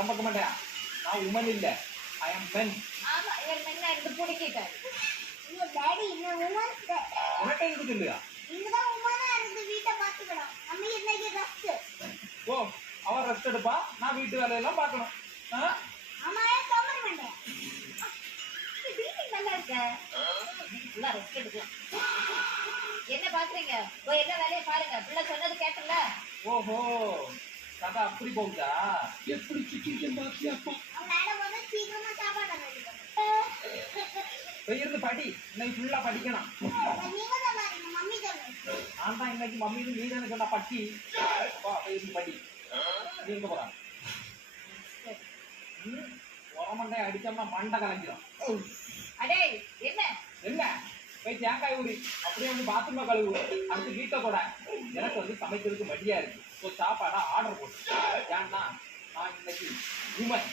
புறம்பக்க மாட்டேன். நான் உமன் இல்ல, ஐ அம் மென். ஆமா என்ன எனக்கு பிடிக்காது. ஐயோ டாடி நான் உமன் உனக்கு எதுக்கு இல்லையா? இங்கதான் உமனா இருந்து வீட்டை பாத்துக்கணும். நம்ம இன்னைக்கு ரெஸ்ட். ஓ, அவன் ரெஸ்ட் எடுப்பா, நான் வீட்டு வேலையெல்லாம் பார்க்கணும். ஆமா கவர் பண்ணேன். வீட்டுக்கு நல்லா இருக்க. ஃபுல்லா ரெஸ்ட் எடுக்கலாம். என்ன பாக்குறீங்க? போய் என்ன வேலையை பாருங்க. பிள்ளை சொன்னது கேட்டல. ஓஹோ, கதை அப்படி போகுதா? எப்படி சிக்கிரிக்கம் பாக்கியாப்பா. அவனால வந்து சீக்கிரமா சாப்பாடு ரெடி பண்ணு. போயிருந்து படி, இன்னைக்கு ஃபுல்லா படிக்கணும். நீங்க தான் பாருங்க மம்மி சொல்லுங்க. நான் தான் இன்னைக்கு மம்மி நீ தானே சொன்னா பட்டி. வா போயிருந்து படி. நீ எங்க போறான்? உரமண்டை அடிச்சோம்னா மண்டை கலஞ்சிடும். அடே என்ன என்ன போய் தேங்காய் ஊறி அப்படியே வந்து பாத்ரூமா கழுவு. அடுத்து வீட்டை கூட எனக்கு வந்து சமைக்கிறதுக்கு மடியா இருக்கு. ஸோ சாப்பாடா ஆர்டர் போட்டு ஏன்னா நான் இன்னைக்கு உமன்.